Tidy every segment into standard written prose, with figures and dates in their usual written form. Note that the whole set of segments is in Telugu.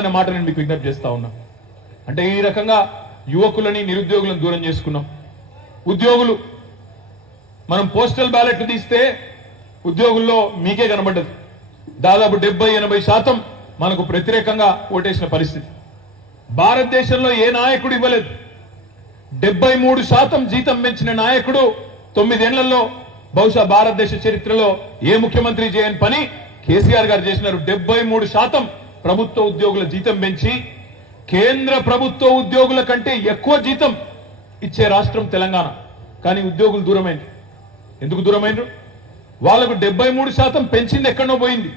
అనే మాట నేను మీకు విజ్ఞప్తి చేస్తా ఉన్నా. అంటే ఈ రకంగా యువకులని నిరుద్యోగులను దూరం చేసుకున్నాం. ఉద్యోగులు మనం పోస్టల్ బ్యాలెట్లు తీస్తే ఉద్యోగుల్లో మీకే కనబడ్డది. దాదాపు 70-80% మనకు వ్యతిరేకంగా ఓటేసిన పరిస్థితి. భారతదేశంలో ఏ నాయకుడు ఇవ్వలేదు. 73% జీతం పెంచిన నాయకుడు 9 ఏళ్లలో బహుశా భారతదేశ చరిత్రలో ఏ ముఖ్యమంత్రి చేయని పని కేసీఆర్ గారు చేసినారు. 73% ప్రభుత్వ ఉద్యోగుల జీతం పెంచి కేంద్ర ప్రభుత్వ ఉద్యోగుల కంటే ఎక్కువ జీతం ఇచ్చే రాష్ట్రం తెలంగాణ. కానీ ఉద్యోగులు దూరమైంది. ఎందుకు దూరమైండ్రు? వాళ్లకు 73% పెంచింది ఎక్కడో పోయింది,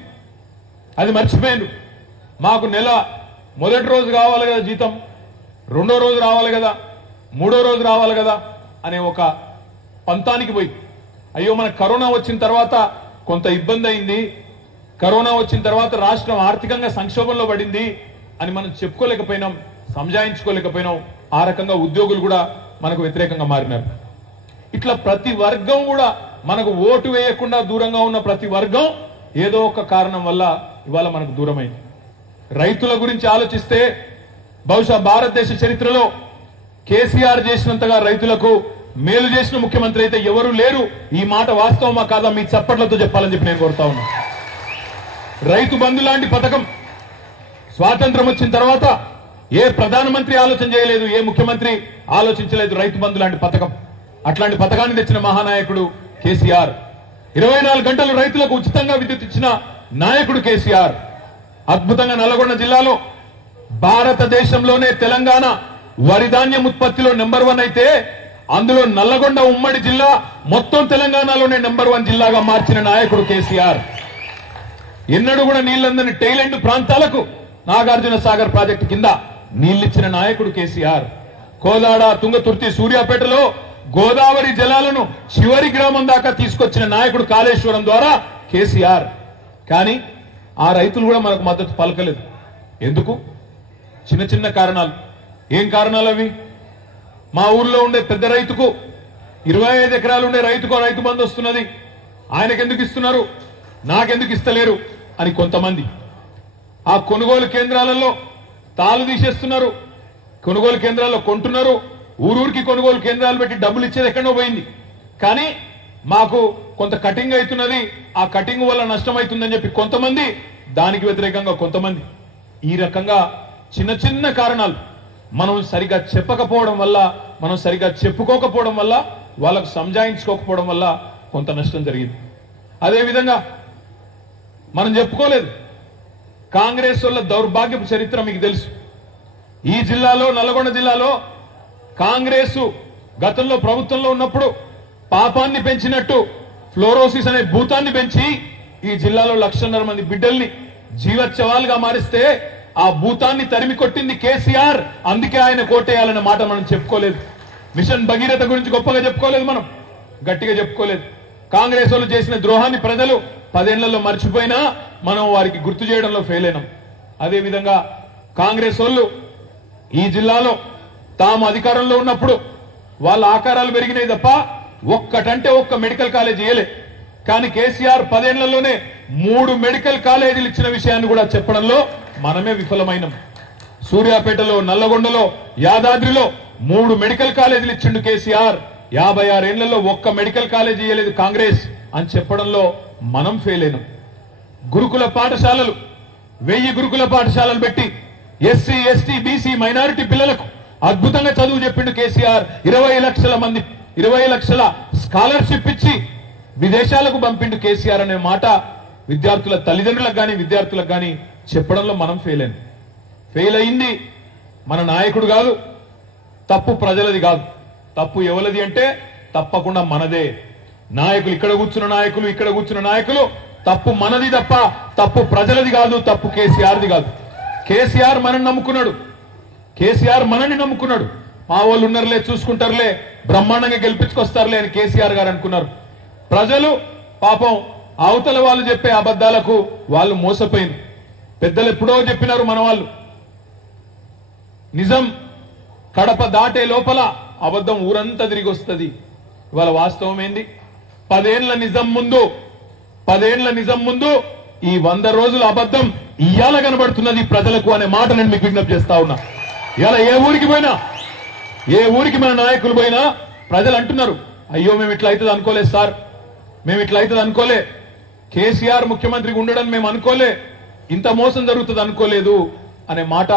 అది మర్చిపోయిండ్రు. మాకు నెల మొదటి రోజు కావాలి కదా జీతం, రెండో రోజు రావాలి కదా, మూడో రోజు రావాలి కదా అనే ఒక పంతానికి పోయి, అయ్యో మన కరోనా వచ్చిన తర్వాత కొంత ఇబ్బంది అయింది, కరోనా వచ్చిన తర్వాత రాష్ట్రం ఆర్థికంగా సంక్షోభంలో పడింది అని మనం చెప్పుకోలేకపోయినాం, సంజాయించుకోలేకపోయినాం. ఆ రకంగా ఉద్యోగులు కూడా మనకు వ్యతిరేకంగా మారినారు. ఇట్లా ప్రతి వర్గం కూడా మనకు ఓటు వేయకుండా దూరంగా ఉన్న ప్రతి వర్గం ఏదో ఒక కారణం వల్ల ఇవాళ మనకు దూరమైంది. రైతుల గురించి ఆలోచిస్తే బహుశా భారతదేశ చరిత్రలో కేసీఆర్ చేసినంతగా రైతులకు మేలు చేసిన ముఖ్యమంత్రి అయితే ఎవరు లేరు. ఈ మాట వాస్తవమా కాదా మీ చప్పట్లతో చెప్పాలని చెప్పి నేను కోరుతా ఉన్నా. రైతు బంధు లాంటి పథకం స్వాతంత్రం వచ్చిన తర్వాత ఏ ప్రధానమంత్రి ఆలోచన చేయలేదు, ఏ ముఖ్యమంత్రి ఆలోచించలేదు. రైతు బంధు లాంటి పథకం, అట్లాంటి పథకాన్ని తెచ్చిన మహానాయకుడు కేసీఆర్. 24 గంటలు రైతులకు ఉచితంగా విద్యుత్ ఇచ్చిన నాయకుడు కేసీఆర్. అద్భుతంగా నల్లగొండ జిల్లాలో భారతదేశంలోనే తెలంగాణ వరి ధాన్యం ఉత్పత్తిలో నెంబర్ 1 అయితే అందులో నల్లగొండ ఉమ్మడి జిల్లా మొత్తం తెలంగాణలోనే నెంబర్ 1 జిల్లాగా మార్చిన నాయకుడు కేసీఆర్. ఎన్నడూ కూడా నీళ్లందని టైలెండ్ ప్రాంతాలకు నాగార్జున సాగర్ ప్రాజెక్టు కింద నీళ్లిచ్చిన నాయకుడు కేసీఆర్. కోదాడ, తుంగతుర్తి, సూర్యాపేటలో గోదావరి జలాలను చివరి గ్రామం దాకా తీసుకొచ్చిన నాయకుడు కాళేశ్వరం ద్వారా కేసీఆర్. కానీ ఆ రైతులు కూడా మనకు మద్దతు పలకలేదు. ఎందుకు? చిన్న చిన్న కారణాలు. ఏం కారణాలు అవి? మా ఊర్లో ఉండే పెద్ద రైతుకు 25 ఎకరాలు ఉండే రైతుకు రైతు బంధు వస్తున్నది, ఆయనకెందుకు ఇస్తున్నారు, నాకెందుకు ఇస్తలేరు అని కొంతమంది. ఆ కొనుగోలు కేంద్రాలలో తాళు తీసేస్తున్నారు, కొనుగోలు కేంద్రాల్లో కొంటున్నారు, ఊరూరికి కొనుగోలు కేంద్రాలు పెట్టి డబ్బులు ఇచ్చేది ఎక్కడో పోయింది. కానీ మాకు కొంత కటింగ్ అవుతున్నది, ఆ కటింగ్ వల్ల నష్టం అవుతుందని చెప్పి కొంతమంది, దానికి వ్యతిరేకంగా కొంతమంది. ఈ రకంగా చిన్న చిన్న కారణాలు మనం సరిగా చెప్పకపోవడం వల్ల, మనం సరిగా చెప్పుకోకపోవడం వల్ల, వాళ్ళకు సంజాయించుకోకపోవడం వల్ల కొంత నష్టం జరిగింది. అదేవిధంగా మనం చెప్పుకోలేదు. కాంగ్రెస్ వల్ల దౌర్భాగ్యపు చరిత్ర మీకు తెలుసు. ఈ జిల్లాలో, నల్లగొండ జిల్లాలో కాంగ్రెస్ గతంలో ప్రభుత్వంలో ఉన్నప్పుడు పాపాన్ని పెంచినట్టు ఫ్లోరోసిస్ అనే భూతాన్ని పెంచి ఈ జిల్లాలో 1,00,000 మంది బిడ్డల్ని జీవోత్సవాలుగా మారిస్తే ఆ భూతాన్ని తరిమి కొట్టింది కేసీఆర్. అందుకే ఆయన కోటేయాలన్న మాట మనం చెప్పుకోలేదు. మిషన్ భగీరథ గురించి గొప్పగా చెప్పుకోలేదు, మనం గట్టిగా చెప్పుకోలేదు. కాంగ్రెస్ వాళ్ళు చేసిన ద్రోహాన్ని ప్రజలు 10 ఏళ్లలో మర్చిపోయినా మనం వారికి గుర్తు చేయడంలో ఫెయిల్ అయినాం. అదేవిధంగా కాంగ్రెస్ వాళ్ళు ఈ జిల్లాలో తాము అధికారంలో ఉన్నప్పుడు వాళ్ళ ఆకారాలు పెరిగినాయి తప్ప ఒక్కటంటే ఒక్క మెడికల్ కాలేజ్ ఇయ్యలే. కానీ కేసీఆర్ 10 ఏళ్లలోనే 3 మెడికల్ కాలేజీలు ఇచ్చిన విషయాన్ని కూడా చెప్పడంలో మనమే విఫలమైనం. సూర్యాపేటలో, నల్లగొండలో, యాదాద్రిలో 3 మెడికల్ కాలేజీలు ఇచ్చిండు కేసీఆర్. 56 ఏళ్లలో ఒక్క మెడికల్ కాలేజీ ఇయ్యలేదు కాంగ్రెస్ అని చెప్పడంలో మనం ఫెయిల్ అయినాం. గురుకుల పాఠశాలలు 1000 గురుకుల పాఠశాలలు పెట్టి ఎస్సీ, ఎస్టీ, బీసీ, మైనారిటీ పిల్లలకు అద్భుతంగా చదువు చెప్పిండు కేసీఆర్. 20 లక్షల మంది, 20 లక్షల స్కాలర్షిప్ ఇచ్చి విదేశాలకు పంపిండు కేసీఆర్ అనే మాట విద్యార్థుల తల్లిదండ్రులకు కానీ విద్యార్థులకు కానీ చెప్పడంలో మనం ఫెయిల్ అయినాం. ఫెయిల్ అయింది మన నాయకుడు కాదు, తప్పు ప్రజలది కాదు. తప్పు ఎవరిది అంటే తప్పకుండా మనదే. నాయకులు ఇక్కడ కూర్చున్న నాయకులు, ఇక్కడ కూర్చున్న నాయకులు, తప్పు మనది తప్ప తప్పు ప్రజలది కాదు, తప్పు కేసీఆర్ది కాదు. కేసీఆర్ మనని నమ్ముకున్నాడు, కేసీఆర్ మనని నమ్ముకున్నాడు. మా వాళ్ళు ఉన్నారులే, చూసుకుంటారులే, బ్రహ్మాండంగా గెలిపించుకొస్తారులే అని కేసీఆర్ గారు అనుకున్నారు. ప్రజలు పాపం అవతల వాళ్ళు చెప్పే అబద్ధాలకు వాళ్ళు మోసపోయింది. పెద్దలు ఎప్పుడో చెప్పినారు మన వాళ్ళు, నిజం కడప దాటే లోపల అబద్ధం ఊరంతా తిరిగి వస్తుంది. ఇవాళ వాస్తవం ఏంది? 10 ఏళ్ల నిజం ముందు ఈ 100 రోజుల అబద్ధం ఇయ్యాల కనబడుతున్నది ప్రజలకు అనే మాట నేను మీకు విజ్ఞప్తి చేస్తా ఉన్నా. ఇవాళ ఏ ఊరికి మన నాయకులు పోయినా ప్రజలు అంటున్నారు, అయ్యో మేము ఇట్లా అవుతుంది అనుకోలేదు సార్, మేము ఇట్లా అవుతుంది అనుకోలే, కేసీఆర్ ముఖ్యమంత్రిగా ఉండడం మేము అనుకోలే, ఇంత మోసం జరుగుతుంది అనుకోలేదు అనే మాట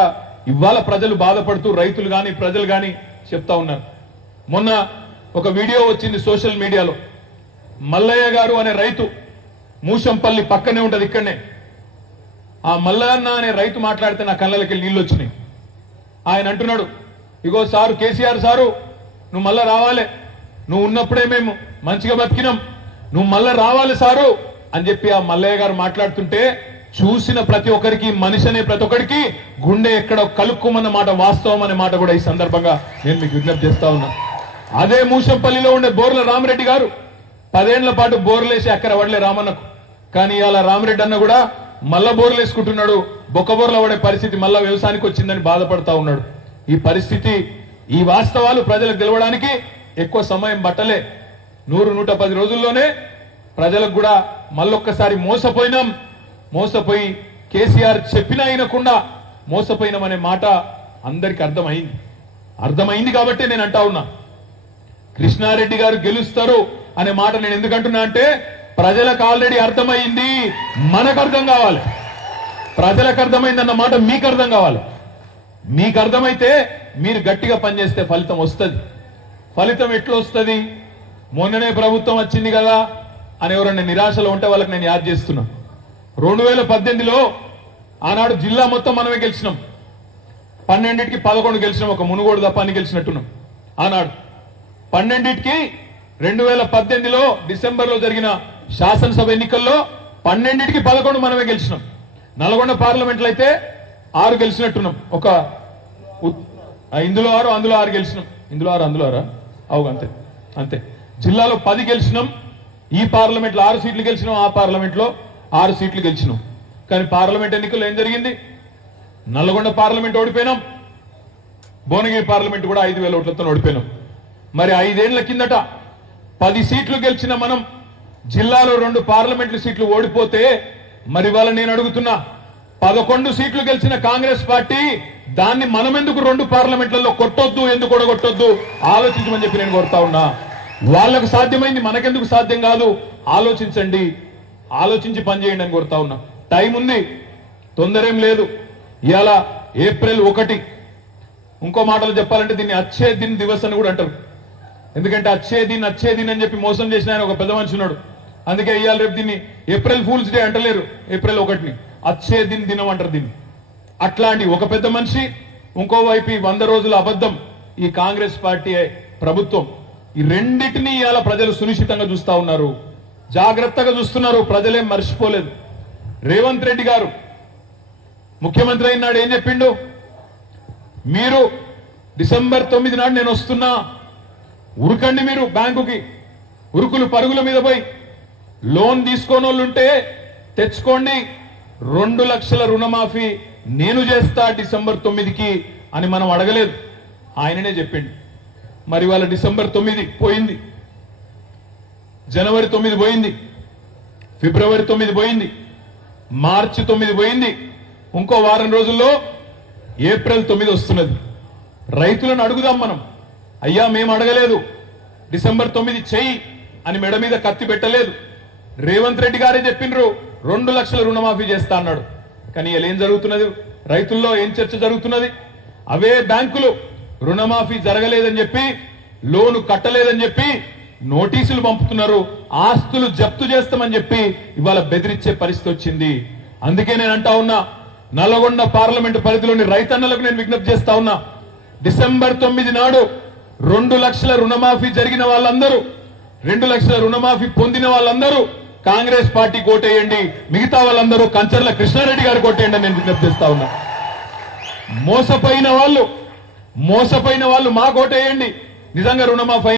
ఇవాళ ప్రజలు బాధపడుతూ రైతులు గాని ప్రజలు గాని చెప్తా ఉన్నారు. మొన్న ఒక వీడియో వచ్చింది సోషల్ మీడియాలో, మల్లయ్య గారు అనే రైతు, మూషంపల్లి పక్కనే ఉంటది ఇక్కడనే, ఆ మల్లన్న అనే రైతు మాట్లాడితే నా కళ్ళకి నీళ్ళు వచ్చినాయి. ఆయన అంటున్నాడు, ఇగో సారు కేసీఆర్ సారు, నువ్వు మళ్ళా రావాలి, నువ్వు ఉన్నప్పుడే మేము మంచిగా బతికినాం, నువ్వు మళ్ళా రావాలి సారు అని చెప్పి ఆ మల్లయ్య గారు మాట్లాడుతుంటే చూసిన ప్రతి ఒక్కరికి, మనిషి అనే ప్రతి ఒక్కరికి గుండె ఎక్కడ కలుక్కుమన్న మాట వాస్తవం అనే మాట కూడా ఈ సందర్భంగా నేను మీకు విజ్ఞప్తి చేస్తా ఉన్నా. అదే మూషంపల్లిలో ఉండే బోర్ల రామరెడ్డి గారు 10 ఏళ్ల పాటు బోర్లేసి అక్కడ పడలే రామన్నకు, కానీ ఇవాళ రామరెడ్డి అన్న కూడా మళ్ళా బోర్లు వేసుకుంటున్నాడు, బొక్క బోర్ల పడే పరిస్థితి మళ్ళా వ్యవసాయానికి వచ్చిందని బాధపడతా ఉన్నాడు. ఈ పరిస్థితి, ఈ వాస్తవాలు ప్రజలకు తెలవడానికి ఎక్కువ సమయం పట్టలే. 100-110 రోజుల్లోనే ప్రజలకు కూడా మళ్ళొక్కసారి మోసపోయి కేసీఆర్ చెప్పినా అయినకుండా మోసపోయినామనే మాట అందరికి అర్థమైంది కాబట్టి నేను అంటా ఉన్నా, కృష్ణారెడ్డి గారు గెలుస్తారు అనే మాట నేను ఎందుకంటున్నా అంటే ప్రజలకు ఆల్రెడీ అర్థమైంది, మనకు అర్థం కావాలి. ప్రజలకు అర్థమైందన్న మాట మీకు అర్థం కావాలి. మీకు అర్థమైతే మీరు గట్టిగా పనిచేస్తే ఫలితం వస్తుంది. ఫలితం ఎట్లా వస్తుంది? మొన్ననే ప్రభుత్వం వచ్చింది కదా అని ఎవరన్నా నిరాశలో ఉంటే వాళ్ళకి నేను యాద్ చేస్తున్నా. 2018లో ఆనాడు జిల్లా మొత్తం మనమే గెలిచినాం, 12కి 11 గెలిచినాం, ఒక మునుగోడు తప్ప అని గెలిచినట్టున్నాం. ఆనాడు 12కి 2018లో డిసెంబర్లో జరిగిన శాసనసభ ఎన్నికల్లో 12కి 11 మనమే గెలిచినాం. నల్గొండ పార్లమెంట్లో అయితే 6 గెలిచినట్టున్నాం. ఒక ఇందులో 6 అందులో 6 గెలిచినాం. ఇందులో 6 అందులో 6 అవు అంతే. జిల్లాలో 10 గెలిచినాం. ఈ పార్లమెంట్లో 6 సీట్లు గెలిచినాం, ఆ పార్లమెంట్లో 6 సీట్లు గెలిచినాం. కానీ పార్లమెంట్ ఎన్నికల్లో ఏం జరిగింది? నల్గొండ పార్లమెంట్ ఓడిపోయినాం, భువనగిరి పార్లమెంట్ కూడా 5,000 ఓట్లతో ఓడిపోయినాం. మరి 5 ఏళ్ల కిందట 10 సీట్లు గెలిచిన మనం జిల్లాలో 2 పార్లమెంటు సీట్లు ఓడిపోతే, మరి వాళ్ళ నేను అడుగుతున్నా, 11 సీట్లు గెలిచిన కాంగ్రెస్ పార్టీ దాన్ని మనం ఎందుకు 2 పార్లమెంట్లలో కొట్టొద్దు, ఎందుకు ఓడగొట్టొద్దు ఆలోచించమని చెప్పి నేను కోరుతా ఉన్నా. వాళ్లకు సాధ్యమైంది మనకెందుకు సాధ్యం కాదు? ఆలోచించండి, ఆలోచించి పనిచేయండి అని కోరుతా ఉన్నా. టైం ఉంది, తొందరేం లేదు. ఇవాళ ఏప్రిల్ 1, ఇంకో మాటలు చెప్పాలంటే దీన్ని అచ్చే దిన్ దివస్ అని కూడా అంటారు. ఎందుకంటే అచ్చే దిన్ అని చెప్పి మోసం చేసిన ఆయన ఒక పెద్ద మనిషి ఉన్నాడు. అందుకే ఇవాళ రేపు దీన్ని ఏప్రిల్ ఫూల్స్ డే అంటలేరు, ఏప్రిల్ 1ని అచ్చే దినం అంటారు దీన్ని. అట్లాంటి ఒక పెద్ద మనిషి, ఇంకోవైపు 100 రోజుల అబద్ధం ఈ కాంగ్రెస్ పార్టీ ప్రభుత్వం, ఈ రెండింటినీ ఇవాళ ప్రజలు సునిశ్చితంగా చూస్తా ఉన్నారు, జాగ్రత్తగా చూస్తున్నారు. ప్రజలేం మర్చిపోలేదు. రేవంత్ రెడ్డి గారు ముఖ్యమంత్రి అయినాడు ఏం చెప్పిండు? మీరు డిసెంబర్ 9 నాడు నేను వస్తున్నా, ఉరకండి, మీరు బ్యాంకుకి ఉరుకులు పరుగుల మీద పోయి లోన్ తీసుకోనోళ్ళుంటే తెచ్చుకోండి, 2 లక్షల రుణమాఫీ నేను చేస్తా డిసెంబర్ 9కి అని మనం అడగలేదు, ఆయననే చెప్పిండు. మరి వాళ్ళ డిసెంబర్ 9 పోయింది, జనవరి 9 పోయింది, ఫిబ్రవరి 9 పోయింది, మార్చి 9 పోయింది, ఇంకో వారం రోజుల్లో ఏప్రిల్ 9 వస్తున్నది. రైతులను అడుగుదాం మనం, అయ్యా మేము అడగలేదు, డిసెంబర్ 9 చెయ్యి అని మెడ మీద కత్తి పెట్టలేదు. రేవంత్ రెడ్డి గారే చెప్పిండ్రు 2 లక్షల రుణమాఫీ చేస్తా అన్నాడు. కానీ ఇలా ఏం జరుగుతున్నది? రైతుల్లో ఏం చర్చ జరుగుతున్నది? అవే బ్యాంకులు రుణమాఫీ జరగలేదని చెప్పి, లోను కట్టలేదని చెప్పి నోటీసులు పంపుతున్నారు, ఆస్తులు జప్తు చేస్తామని చెప్పి ఇవాళ బెదిరించే పరిస్థితి వచ్చింది. అందుకే నేను అంటా ఉన్నా, నల్గొండ పార్లమెంటు పరిధిలోని రైతన్నలకు నేను విజ్ఞప్తి చేస్తా ఉన్నా, డిసెంబర్ 9 నాడు 2 లక్షల రుణమాఫీ జరిగిన వాళ్ళందరూ, 2 లక్షల రుణమాఫీ పొందిన వాళ్ళందరూ కాంగ్రెస్ పార్టీ కోటేయండి, మిగతా వాళ్ళందరూ కంచర్ల కృష్ణారెడ్డి గారు కోటేయండి అని నేను విజ్ఞప్తి చేస్తా ఉన్నా. మోసపోయిన వాళ్ళు మా కోటేయండి, నిజంగా రుణమాఫీ